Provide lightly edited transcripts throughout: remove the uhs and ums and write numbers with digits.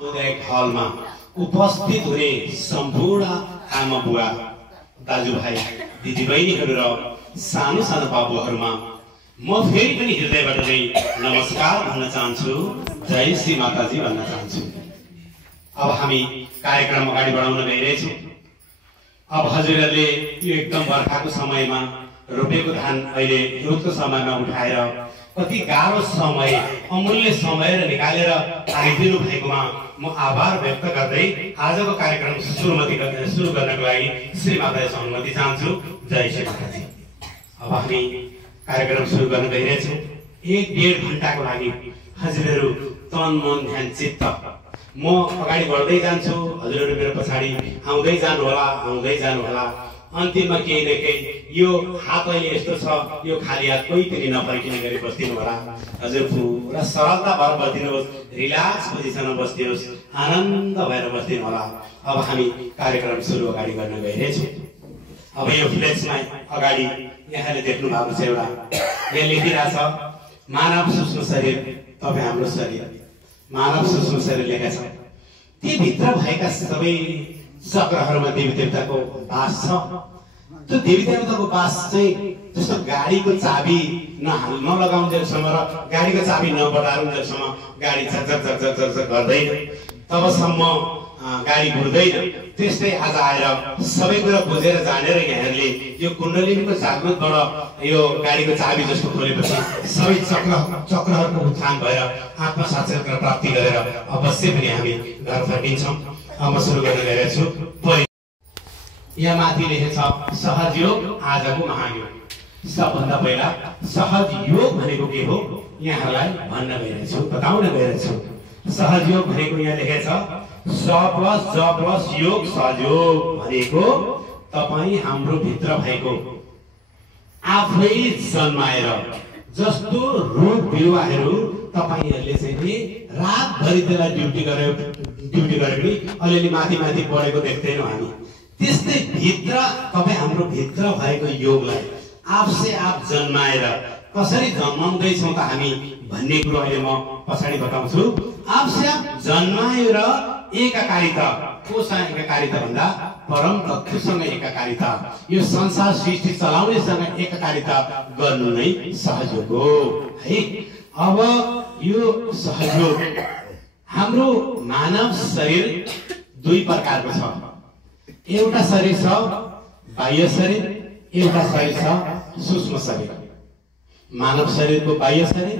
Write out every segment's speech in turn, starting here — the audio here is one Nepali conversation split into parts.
सामुदायिक हलमा उपस्थित हुने सम्पूर्ण आमा बुवा दाजुभाइ दिदीबहिनीहरू र सानो सानो बाबुहरूमा म फेरि पनि हृदयबाट नै नमस्कार भन्न चाहन्छु। जय श्री माताजी भन्न चाहन्छु। अब हामी कार्यक्रम अगाडि बढाउन गइरहेछौँ। अब हजुरहरूले यो एकदम बर्खाको समयमा रोपेको धान अहिले हिउँदको समयमा उठाएर कति गाह्रो समय अमूल्य समय निकालेर आइदिनु भएकोमा म आभार व्यक्त गर्दै आजको कार्यक्रम सुरु गर्नको लागि श्री माताजीसँग अनुमति चाहन्छु। जय श्री माताजी। अब हामी कार्यक्रम सुरु गर्न गइरहेछौँ। 1-1.5 घण्टाको लागि हजुरहरू तन मन ध्यान चित्त म अगाडि बढ्दै जान्छु, हजुरहरू मेरो पछाडि आउँदै जानु होला। अन्तिममा केही न केही यो हात अहिले यस्तो छ, यो खाली हात कोही पनि नफर्किने गरी बस्दिनु होला। हजुर पुरा सरलता भएर बस्दिनुहोस्, रिल्याक्स पोजिसनमा बस्दिनुहोस्, आनन्द भएर बस्दिनु होला। अब हामी कार्यक्रम सुरु अगाडि गर्न गइरहेछौँ। अब यो फ्लेक्समा अगाडि यहाँले देख्नु भएको छ, एउटा यहाँ लेखिरहेछ मानव सूक्ष्म शरीर, तपाईँ हाम्रो शरीर मानव सूक्ष्म शरीर लेखेको छ। ती भित्र भएका सबै चक्रहरूमा देवी देवताको बास छ। त्यो देवी देवताको बास चाहिँ जस्तो गाडीको चाबी नलगाउन्जेलसम्म र गाडीको चाबी नबटारुन्जेलसम्म गाडी झक झक झक झक झक गर्दैन, तबसम्म गाडी घुर्दैन। त्यस्तै आज आएर सबै कुरा बुझेर जानेर यहाँहरूले यो कुण्डलिनीको जागृतबाट यो गाडीको चाबी जस्तो खोलेपछि सबै चक्रहरूको उत्थान भएर आत्म साक्षात्कार प्राप्ति गरेर अवश्य पनि हामी घर फर्किन्छौँ। अब म सुरु गर्न गइरहेछु। यहाँ माथि लेखेको छ सहज योग आजको महायोग। सबभन्दा पहिला सहज योग भनेको के हो यहाँहरूलाई भन्न गइरहेछु, बताउन गइरहेछु। सहज योग भनेको यहाँ लेखेको छ स प्लस ज प्लस योग सहयोग भनेको तपाईँ हाम्रो भित्र भएको आफै जन्माएर जस्तो रुख बिरुवाहरू तपाईहरूले चाहिँ नि रातभरि त्यसलाई ड्युटी गरेर पनि अलिअलि माथि बढेको देख्दैनौँ हामी। त्यस्तै भित्र तपाईँ हाम्रो भित्र भएको योगलाई आफसे आप जन्माएर कसरी जन्माउँदैछौँ त हामी भन्ने कुरो अहिले म पछाडि बताउँछु। आफसे आप जन्मायो र एकाकारिता, कोसँग एकाकारिता भन्दा परम तत्त्वसँग एकाकारिता, यो संसार सृष्टि चलाउनेसँग एकाकारिता गर्नु नै सहयोग हो है। अब यो सहयोग हाम्रो मानव शरीर 2 प्रकारको छ। एउटा शरीर छ बाह्य शरीर, एउटा शरीर छ सूक्ष्म शरीर। मानव शरीरको बाह्य शरीर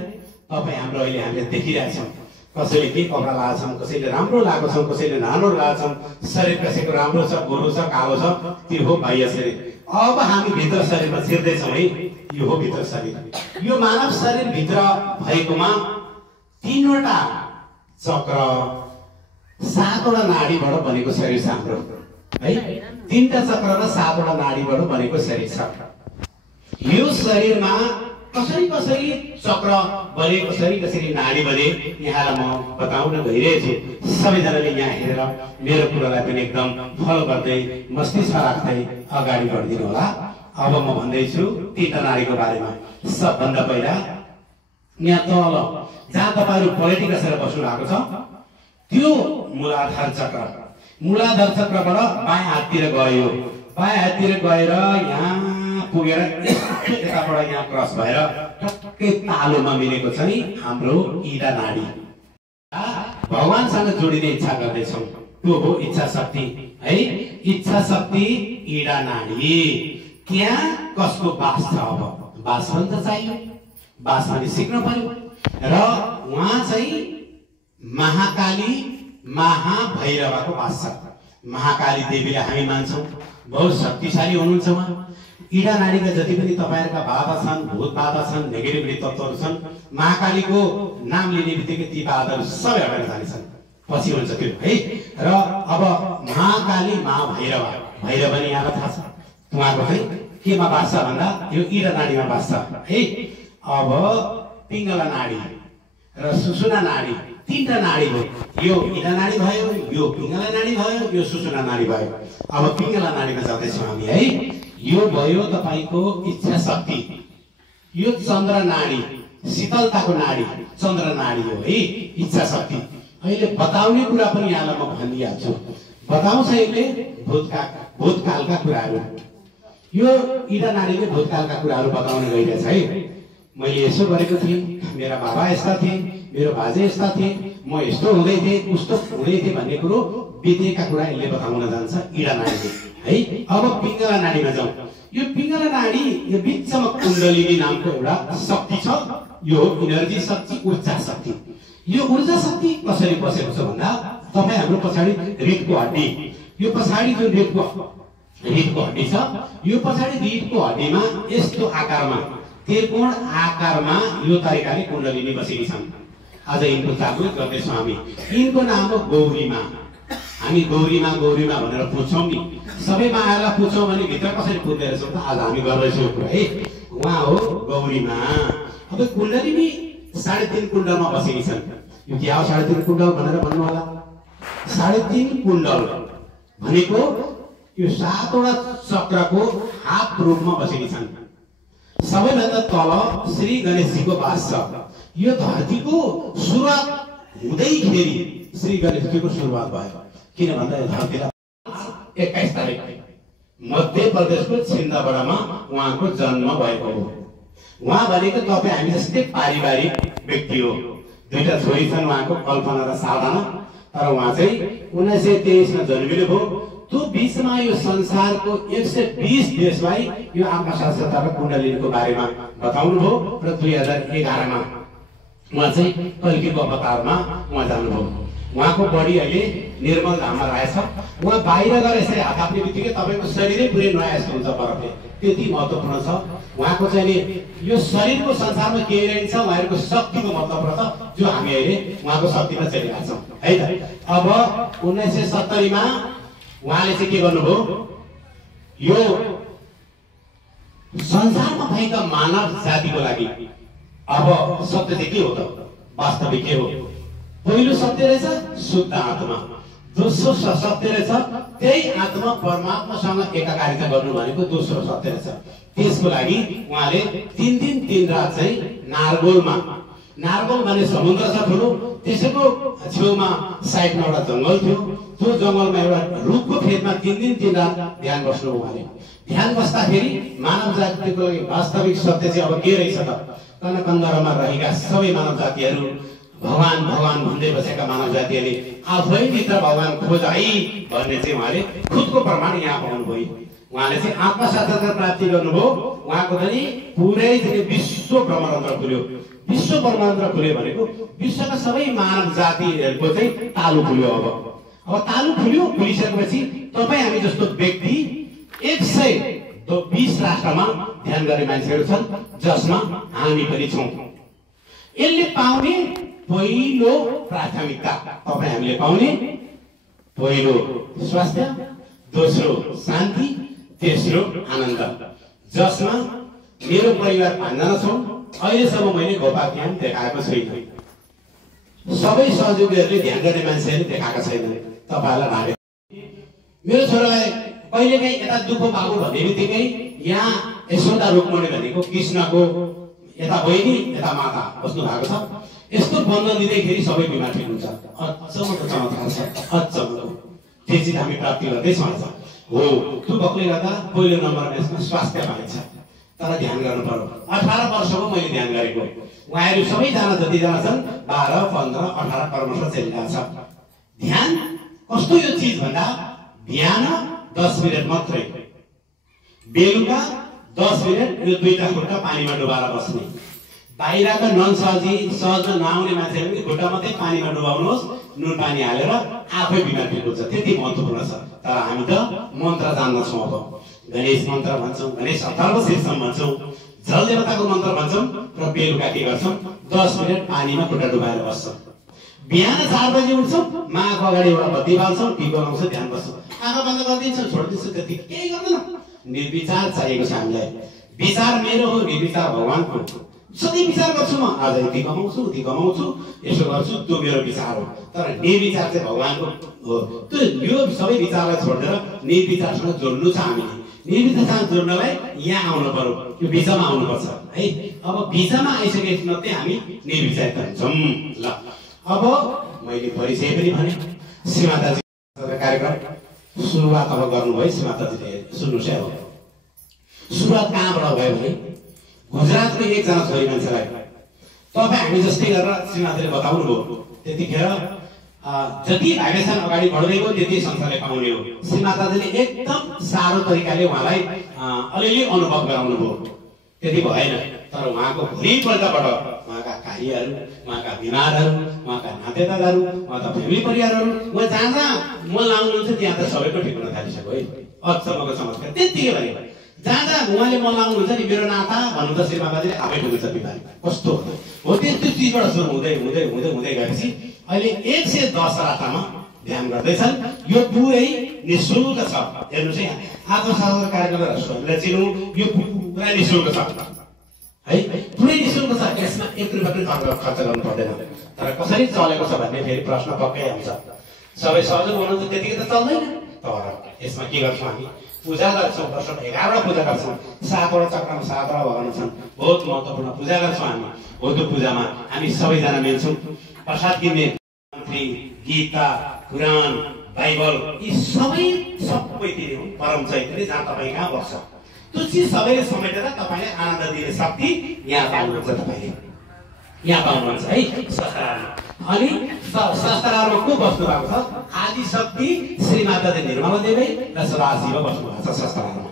तपाईँ हाम्रो अहिले हामीले देखिरहेछौँ। कसैले के कपडा लगाएको छौँ, कसैले राम्रो लगाएको छौँ, कसैले नानो लगाएको छौँ। शरीर कसैको राम्रो छ, गोरो छ, कालो छ, त्यो हो बाह्य शरीर। अब हामी भित्र शरीरमा छिर्दैछौँ है, यो हो भित्र शरीर। यो मानव शरीर भित्र भएकोमा 3वटा चक्र 7वटा नाडीबाट बनेको शरीर छ हाम्रो है। 3टा चक्र र 7वटा नाडीबाट बनेको शरीर छ। यो शरीरमा कसरी चक्र बने, कसरी नाडी बने यहाँलाई म बताउन गइरहेछु। सबैजनाले यहाँ हेरेर मेरो कुरालाई पनि एकदम फलो गर्दै मस्तिष्कमा राख्दै अगाडि बढिदिनु होला। अब म भन्दैछु 3टा नाडीको बारेमा। सबभन्दा पहिला यहाँ तल जहाँ तपाईँहरू पलेटी कसेर बस्नु भएको छ त्यो मूलाधार चक्रबाट बायाँ हाततिर गयो, बायाँ हाततिर गएर यहाँ पुगेर यताबाट यहाँ क्रस भएर टक्कै तालुमा मिलेको छ नि हाम्रो इडा नाडी। भगवानसँग जोडिने इच्छा गर्दैछौँ, त्यो हो इच्छा शक्ति है। इच्छा शक्ति इडा नाडी। त्यहाँ कसको बास छ? अब बास पनि त चाहियो, बास पनि सिक्न पर्यो। र उहाँ चाहिँ महाकाली महाभैरवाको बास छ। महाकाली देवीलाई हामी मान्छौँ, बहुत शक्तिशाली हुनुहुन्छ उहाँ। इडा नाडीका जति पनि तपाईँहरूका बाधा छन्, भूत बाधा छन्, नेगेटिभिटी तत्त्वहरू छन्, महाकालीको नाम लिने बित्तिकै ती बाधाहरू सबै हटेर जानेछन्। पछि हुन्छ त्यो है। र अब महाकाली महाभैरवा नि यहाँलाई थाहा छ उहाँको चाहिँ केमा बास छ भन्दा यो इडा नाडीमा बास छ है। अब पिङ्गला नाडी र सुसुना नाडी 3टा नाडी हो। यो इडा नाडी भयो, यो पिङ्गला नाडी भयो, यो सुसुना नाडी भयो। अब पिङ्गला नाडीमा जाँदैछौँ हामी है। यो भयो तपाईको इच्छा शक्ति। यो चन्द्र नाडी शीतलताको नाडी चन्द्र नाडी हो है इच्छा शक्ति। अहिले बताउने कुरा पनि यहाँलाई म भनिदिइहाल्छु। बताउँछ यसले भूतकालका कुराहरू। यो इडा नानीले भूतकालका कुराहरू बताउन गइरहेछ है। मैले यसो गरेको थिएँ, मेरा बाबा यस्ता थिए, मेरो बाजे यस्ता थिए, म यस्तो हुँदै थिएँ, उस्तो हुँदै थिएँ भन्ने कुरो बितेका कुरा यसले बताउन जान्छ इडा नानीले है। अब पिङ्गला नाडीमा जाउँ। यो पिङ्गला नाडी यो बिचमा कुण्डलिनी नामको एउटा शक्ति छ। यो इनर्जी शक्ति, ऊर्जा शक्ति। यो ऊर्जा शक्ति कसरी बसेको छ भन्दा तपाईँ हाम्रो पछाडि रिडको हड्डी, यो पछाडि जुन रिडको हड्डी छ, यो पछाडि रिडको हड्डीमा यस्तो आकारमा त्रिकोण आकारमा यो तरिकाले कुण्डलिनी बसेकी छन्। आज यिनको जागृत गर्दैछौँ हामी। यिनको नाम हो गौरीमा। हामी गौरीमा गौरीमा भनेर पुच्छौँ नि, सबै मायालाई पुच्छौँ भने भित्र कसरी पुग्दै रहेछौँ त आज हामी गर्दैछौँ कुरा है। उहाँ हो गौरीमा। अब कुण्डलिनी 3.5 कुण्डलमा बसेकी छन्। यो के हो 3.5 कुण्डल भनेर भन्नु होला। 3.5 कुण्डल भनेको यो 7वटा चक्रको हात रूपमा बसेकी छन्। सबैभन्दा तल श्री गणेशजीको वास छ। यो धरतीको सुरुवात हुँदैखेरि श्री गणेशजीको सुरुवात भयो। किन भन्दा यो धरतीलाई 21 तारिक मध्य प्रदेशको छिन्दवाडामा उहाँको जन्म भएको हो। उहाँ भनेको तपाईँ हामी जस्तै पारिवारिक व्यक्ति हो। 2टा छोरी छन् उहाँको, कल्पना र साधना। तर उहाँ चाहिँ 1923 मा जन्मिनु भयो। त्यो बीचमा यो संसारको 120 देशलाई यो आत्मशास्त्र र कुण्डलिनीको बारेमा बताउनु भयो र 2011 मा उहाँ चाहिँ कल्कीको अवतारमा उहाँ जानुभयो। उहाँको बडी अहिले निर्मल धाममा रहेछ। उहाँ बाहिर गएर यसरी हात थाप्ने बित्तिकै तपाईँको शरीरै पुरै नयाँ जस्तो हुन्छ बरफले, त्यति महत्त्वपूर्ण छ। उहाँको चाहिँ यो शरीरको संसारमा के रहन्छ, उहाँहरूको शक्तिको मतलब रहेछ जो हामी अहिले उहाँको शक्तिमा चलिरहेका छौँ है त। अब 1970 मा उहाँले चाहिँ के गर्नुभयो, यो संसारमा भएका मानव जातिको लागि अब सत्य चाहिँ के हो त, वास्तविक के हो। पहिलो सत्य रहेछ शुद्ध आत्मा, दोस्रो सत्य रहेछ त्यही आत्मा परमात्मासँग एकाकारिता गर्नु भनेको दोस्रो सत्य रहेछ। त्यसको लागि उहाँले 3 दिन 3 रात चाहिँ नारगोलमा, नारगोल भने समुद्र छ ठुलो, त्यसैको छेउमा साइडमा एउटा जङ्गल थियो। त्यो जङ्गलमा एउटा रुखको फेदमा 3 दिन 3 रात ध्यान बस्नु उहाँले। ध्यान बस्दाखेरि मानव जातिको लागि वास्तविक सत्य चाहिँ अब के रहेछ त, कनकन्दरमा रहेका सबै मानव जातिहरू भगवान भगवान भन्दै बसेका मानव जातिहरूले आफै भित्र भगवान खोज है भन्ने चाहिँ उहाँले खुदको प्रमाण यहाँ पाउनुभयो। उहाँले चाहिँ आत्मसाक्षात्कार प्राप्ति गर्नुभयो। उहाँको पनि पुरै चाहिँ विश्व ब्रह्माण्ड खुल्यो। विश्व ब्रह्माण्ड खुल्यो भनेको विश्वका सबै मानव जातिहरूको चाहिँ तालु खुल्यो। अब तालु खुल्यो, खुलिसकेपछि तपाईँ हामी जस्तो व्यक्ति 120 राष्ट्रमा ध्यान गर्ने मान्छेहरू छन्, जसमा हामी पनि छौँ। यसले पाउने पहिलो प्राथमिकता तपाईँ हामीले पाउने पहिलो स्वास्थ्य, दोस्रो शान्ति, तेस्रो आनन्द, जसमा मेरो परिवार 5 जना छौँ। अहिलेसम्म मैले गोपाख्यान देखाएको छैन। सबै सहयोगीहरूले ध्यान गर्ने मान्छेहरूले देखाएका छैनन्। तपाईँहरूलाई भागे मेरो छोरालाई कहिलेकाहीँ यता दुःख बाबु भन्ने बित्तिकै यहाँ यशोदा रुक्मणी भनेको कृष्णको यता बहिनी यता माता बस्नु भएको छ। यस्तो बन्धन दिँदैखेरि सबै बिमार ठिक हुन्छ। अचम्मको चमत्कार छ, अचम्मको। त्यो चिज हामी प्राप्ति गर्दैछौँ आज हो। त्यो भएकोले गर्दा पहिलो नम्बरमा यसमा स्वास्थ्य पाइन्छ। तर ध्यान गर्नु पर्यो। 18 वर्षको मैले ध्यान गरेको। उहाँहरू सबैजना जतिजना छन् 12, 15, 18 क्रमशः चलिरहेछ। ध्यान कस्तो यो चिज भन्दा बिहान 10 मिनट मात्रै, बेलुका 10 मिनट यो 2टा खुट्टा पानीमा डुबाएर बस्ने। बाहिरका नन सहज नआउने मान्छेहरूले खुट्टा मात्रै पानीमा डुबाउनुहोस्, नुन पानी हालेर आफै बिमार ठिक हुन्छ। त्यति महत्त्वपूर्ण छ। तर हामी त मन्त्र जान्दछौँ। अब गणेश मन्त्र भन्छौँ, गणेश अथर्व शीर्षम भन्छौँ, जल देवताको मन्त्र भन्छौँ र बेलुका के गर्छौँ 10 मिनट पानीमा खुट्टा डुबाएर बस्छौँ। बिहान 4 बजे उठ्छौँ, माको अगाडि एउटा बत्ती बाल्छौँ, टिको लगाउँछौँ, ध्यान बस्छौँ, आँखा बन्द गरिदिन्छौँ, छोडिदिन्छौँ। त्यति केही गर्दैन। निर्विचार चाहिएको छ हामीलाई। विचार मेरो हो, निर्विचार भगवानको। सधैँ विचार गर्छु म, आज यति कमाउँछु, उति कमाउँछु, यसो गर्छु, त्यो मेरो विचार हो। तर निर्विचार चाहिँ भगवानको हो। त्यो यो सबै विचारलाई छोडेर निर्विचारसँग जोड्नु छ हामीले। निर्विचारसँग जोड्नलाई यहाँ आउनु पर्यो, यो बिचमा आउनुपर्छ है। अब बिचमा आइसकेपछि मात्रै हामी निर्विचारित हुन्छौँ। ल अब मैले परिचय पनि भने। श्रीमाताजी कार्यक्रम सुरुवात अब गर्नुभयो। श्रीमाताजीले सुन्नुहोस् है, अब सुरुवात कहाँबाट भयो भने गुजरातको एकजना छोरी मान्छेलाई तपाईँ हामी जस्तै गरेर श्रीमाताले बताउनु भयो। त्यतिखेर जति भाग्यसान अगाडि बढ्दै गयो त्यति संसारले पाउने हो। श्रीमाताजीले एकदम सारो तरिकाले उहाँलाई अलिअलि अनुभव गराउनु भयो। त्यति भएन, तर उहाँको भोलिपल्टबाट उहाँका कार्यहरू, उहाँका बिमारहरू, उहाँका नातेदारहरू, उहाँका फ्यामिली परिवारहरू, उहाँ जहाँ जहाँ मन लाउनुहुन्छ त्यहाँ त सबैको ठिक हुन थालिसक्यो है। अचम्मको चमत्कार त्यत्तिकै भने जहाँ जहाँ उहाँले मन लाउनुहुन्छ नि मेरो नाता भन्नु त श्रीमाताजीले आफै ठुकेछ बिमारी कस्तो हो। त्यो चिजबाट सुरु हुँदै हुँदै हुँदै हुँदै गएपछि अहिले 110 रातामा ध्यान गर्दैछन्। यो पुरै निःशुल्क छ। हेर्नुहोस् है, आत्मसाधना कार्यक्रमलाई चिन्नु, यो पुरा निःशुल्क छ है, पुरै निःशुल्क छ। यसमा 1 रुपैयाँ पनि खर्च गर्नु पर्दैन। तर कसरी चलेको छ भन्ने फेरि प्रश्न पक्कै आउँछ। सबै सहयोग हुनुहुन्छ त्यतिकै त चल्दैन। तर यसमा के गर्छौँ हामी? पूजा गर्छौँ। वर्षमा 11वटा पूजा गर्छौँ। 7वटा चक्रमा 7वटा भगवान छन्। बहुत महत्त्वपूर्ण पूजा गर्छौँ हामी। हो त्यो पूजामा हामी सबैजना मिल्छौँ। प्रसाद किन्ने मन्त्री, गीता, कुरान, बाइबल यी सबैतिर हुन्। परम चैतन्य जहाँ तपाईँ कहाँ बस्छ त्यो चिज सबैले समेटेर तपाईँले आनन्द दिने शक्ति यहाँ पाउनुहुन्छ। तपाईँले यहाँ पाउनुहुन्छ है शास्त्रामा। अनि शास्त्रामा को बस्नु भएको छ? आदिशक्ति श्रीमाताजी निर्मला देवी र सदाशिव बस्नु भएको छ शास्त्रामा।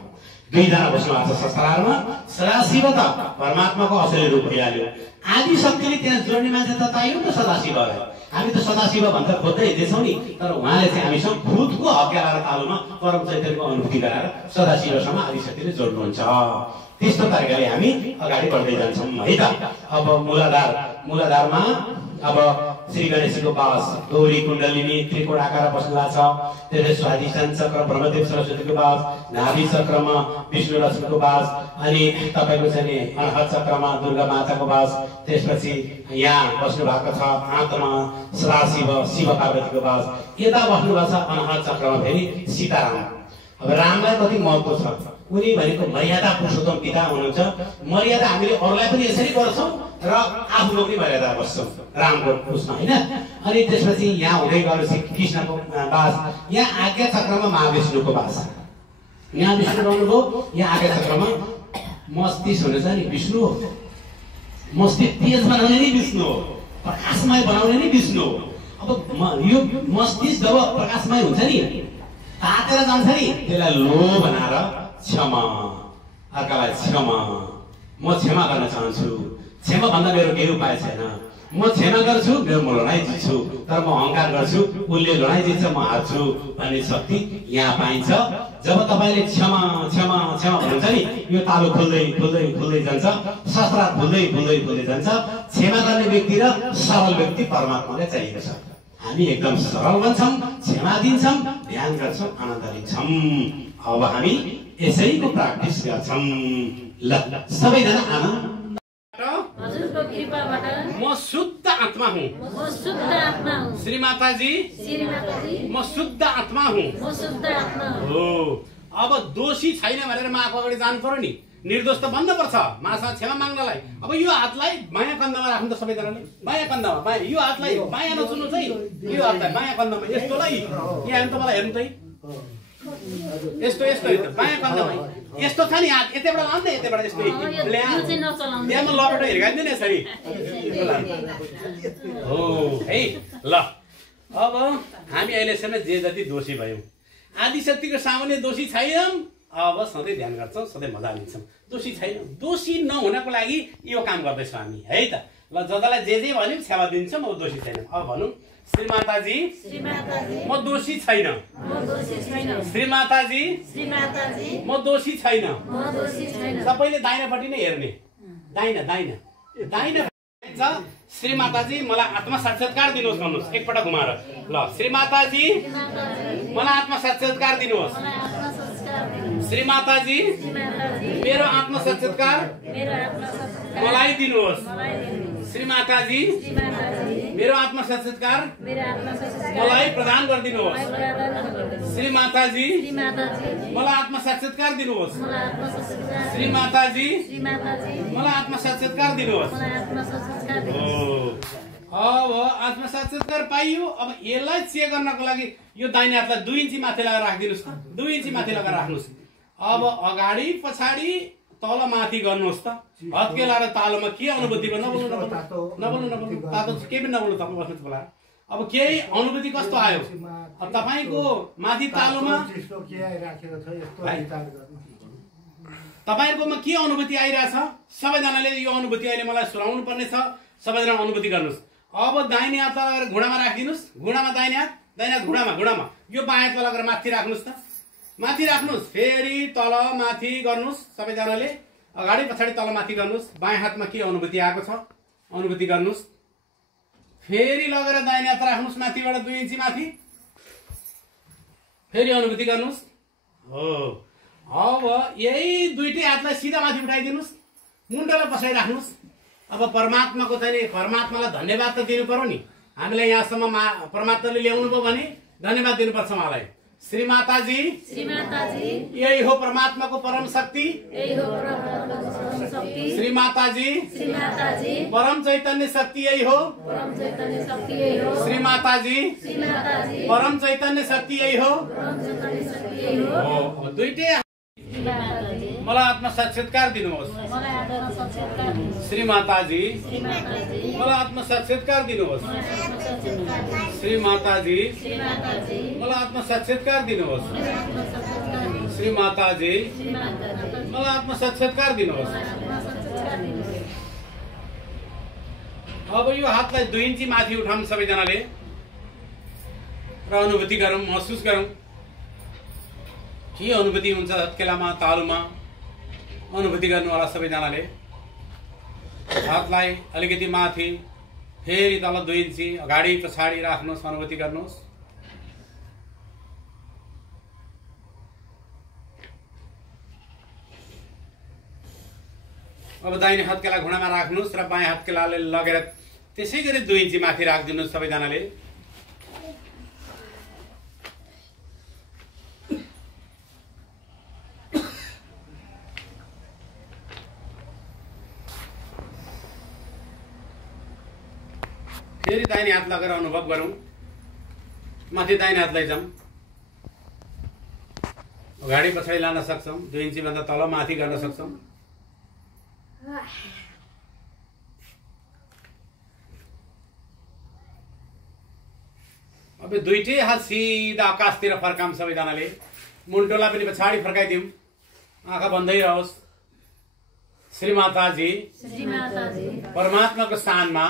दुईजना बस्नु भएको छ शास्त्रामा। सदाशिव त परमात्माको असली रूप भइहाल्यो। आदिशक्तिले त्यहाँ जोड्ने मान्छे त चाहियो नि त सदाशिवलाई। हामी त सदाशिव भन्दा खोज्दै हिँड्दैछौँ नि, तर उहाँले चाहिँ हामीसँग खुदको हप्क्याएर तालुमा परम चैतन्यको अनुभूति गराएर सदाशिवसँग आदिशक्तिले जोड्नुहुन्छ। त्यस्तो तरिकाले हामी अगाडि बढ्दै जान्छौँ है त। अब मूलाधारमा अब श्री गणेशको वास, गौरी कुण्डलिनी त्रिकोण आकार बस्नु भएको छ। त्यसले स्वाधिष्ठान चक्र ब्रह्मदेव सरस्वतीको वास, नाभि चक्रमा विष्णु लक्ष्मीको वास, अनि तपाईँको चाहिँ अनहत चक्रमा दुर्गा माताको वास। त्यसपछि यहाँ बस्नु भएको छ आत्मा सदाशिव शिव पार्वतीको वास। यता बस्नु भएको छ अनहत चक्रमा फेरि सीताराम। अब रामलाई कति महत्त्व छ? उनी भनेको मर्यादा पुरुषोत्तम पिता हुनुहुन्छ। मर्यादा हामीले अरूलाई पनि यसरी गर्छौँ र आफूको पनि मर्यादा बस्छौँ रामको उसमा होइन। अनि त्यसपछि यहाँ हुँदै गएपछि कृष्णको वास। यहाँ आज्ञा चक्रमा महाविष्णुको वास। यहाँ विष्णु रहनुभयो। यहाँ आज्ञा चक्रमा मस्तिष्क हुनेछ नि विष्णु हो। मस्तिष्क तेज बनाउने नै विष्णु हो। प्रकाशमय बनाउने नै विष्णु हो। अब यो मस्तिष्क जब प्रकाशमय हुन्छ नि, तातेर जान्छ नि, त्यसलाई लो बनाएर क्षमा, अर्कालाई क्षमा, म क्षमा गर्न चाहन्छु। क्षमा भन्दा मेरो केही उपाय छैन। म क्षमा गर्छु, म लडाइँ जित्छु। तर म अहङ्कार गर्छु, उसले लडाइँ जित्छ, म हार्छु भन्ने शक्ति यहाँ पाइन्छ। जब तपाईँले क्षमा क्षमा क्षमा भन्नुहुन्छ नि, यो तालु खुल्दै खुल्दै खुल्दै जान्छ। शस्त्र खुल्दै खुल्दै खुल्दै जान्छ। क्षमा गर्ने व्यक्ति र सरल व्यक्ति परमात्माले चाहिएको छ। हामी एकदम सरल बन्छौँ, क्षमा दिन्छौँ, ध्यान गर्छौँ, आनन्द लिन्छौँ। अब हामी यसैको प्र्याक्टिस गर्छौँ। ल सबैजना आनन्द। हजुरको कृपाबाट म शुद्ध आत्मा हुँ। म शुद्ध आत्मा हुँ। श्रीमाताजी श्रीमाताजी म शुद्ध आत्मा हुँ। म शुद्ध आत्मा हुँ। हो, अब दोषी छैन भनेर माको अगाडि जानु पर्यो नि। निर्दोष त भन्नुपर्छ मासँग क्षमा माग्नलाई। अब यो हातलाई बायाँ कन्धमा राख्नु त सबैजनाले। बायाँ कन्धमा बायाँ, यो हातलाई बायाँ नचुन्नुहोस् है। यो हातलाई बायाँ कन्धमा यस्तोलाई यहाँ हेर्नु त, मलाई हेर्नु त यस्तो यस्तो बायाँ कन्धमा यस्तो छ नि हात। यतैबाट लाउँदै यतैबाट यस्तो त्यहाँमा लपेटो हिर्काइदिनु नि यसरी हो है। ल अब हामी अहिलेसम्म जे जति दोषी भयौँ, आदिशक्तिको सामान्य दोषी छैनौँ। अब सधैँ ध्यान गर्छौँ, सधैँ मजा लिन्छौँ। दोषी छैनौँ। दोषी नहुनको लागि यो काम गर्दैछौँ हामी है त। ल जसलाई जे जे भन्यौँ सेवा दिन्छौँ। अब दोषी छैनौँ। अब भनौँ श्रीमाताजी म दोषी छैन। श्रीमाताजी म दोषी छैन। सबैले दाहिनेपट्टि नै हेर्ने। दाहिना दाहिना दाहिना श्रीमाताजी मलाई आत्मा साक्षात्कार दिनुहोस् भन्नुहोस् एकपल्ट घुमाएर। ल श्रीमाताजी मलाई आत्मा साक्षात्कार दिनुहोस्। श्रीमाताजी मेरो आत्मा साक्षात्कार मलाई दिनुहोस्। श्रीमाताजी मेरो आत्मा साक्षात्कार मलाई प्रदान गरिदिनुहोस्। श्रीमाताजी मलाई आत्मा साक्षात्कार दिनुहोस्। श्रीमाताजी मलाई आत्मा साक्षात्कार दिनुहोस्। अब आत्मसाक्षात्कार पाइयो। अब यसलाई चेक गर्नको लागि यो दाहिने हातलाई 2 इन्ची माथि लगाएर राखिदिनुस् त। 2 इन्ची माथि लगाएर राख्नुस्। अब अगाडि पछाडि तल माथि गर्नुहोस् त। हत्केलाएर तालुमा के अनुभूति भयो? नबोल्नु तातो केही पनि नबोल्नु तपाईँ बस्नुहोस् बोला। अब केही अनुभूति कस्तो आयो? अब तपाईको माथि तालुमा तपाईहरुकोमा के अनुभूति आइरहेछ? सबैजनाले यो अनुभूति अहिले मलाई सुनाउनु पर्ने छ। सबैजना अनुभूति गर्नुस्। अब दाहिने हात लगाएर घुँडामा राखिदिनुस्। घुँडामा दाहिने हात घुँडामा यो बायाँ हात लगाएर माथि राख्नुस् त। माथि राख्नुस्। फेरि तल माथि गर्नुस्। सबैजनाले अगाडि पछाडि तल माथि गर्नुस्। बायाँ हातमा के अनुभूति आएको छ अनुभूति गर्नुस्। फेरि लगेर दाहिने हात राख्नुस् माथिबाट 2 इन्ची माथि। फेरि अनुभूति गर्नुस्। हो अब यही दुईटै हातलाई सिधा माथि उठाइदिनुस्। मुन्टालाई पछाडि राख्नुस्। अब परमात्माको चाहिँ परमात्मालाई धन्यवाद त दिनु पर्यो नि। हामीलाई यहाँसम्म परमात्माले ल्याउनु भयो भने धन्यवाद दिनुपर्छ उहाँलाई। श्रीमाताजी यही हो परमात्माको परम शक्ति। श्रीमाताजी परम चैतन्य शक्ति यही हो। श्रीमाताजी परम चैतन्य शक्ति यही हो। दुईटै मलाई आत्मसाक्षात्कार दिनुहोस्। श्रीमाताजी मलाई आत्मसाक्षात्कार दिनुहोस्। श्रीमाताजी मलाई आत्मसाक्षात्कार दिनुहोस्। श्रीमाताजी मलाई आत्मसाक्षात्कार दिनुहोस्। अब यो हातलाई 2 इन्ची माथि उठाउँ सबैजनाले र अनुभूति गरौँ, महसुस गरौँ के अनुभूति हुन्छ हत्केलामा तालुमा। अनुभूति गर्नु होला सबैजनाले। हातलाई अलिकति माथि फेरि तल 2 इन्ची अगाडि पछाडि राख्नुहोस्। अनुभूति गर्नुहोस्। अब दाहिने हत्केला घुँडामा राख्नुहोस् र बायाँ हत्केलाले लगेर त्यसै गरी 2 इन्ची माथि राखिदिनुहोस् सबैजनाले। फेरि दाहिने हात लगेर अनुभव गरौँ। माथि दाहिने हात लैजाउँ। अगाडि पछाडि लान सक्छौँ। 2 इन्ची भन्दा तल माथि गर्न सक्छौँ। अब दुईटै हात सिधा आकाशतिर फर्काम सबैजनाले। मुन्टोलाई पनि पछाडि फर्काइदिउँ। आँखा बन्दै रहोस्। श्रीमाताजी परमात्माको स्थानमा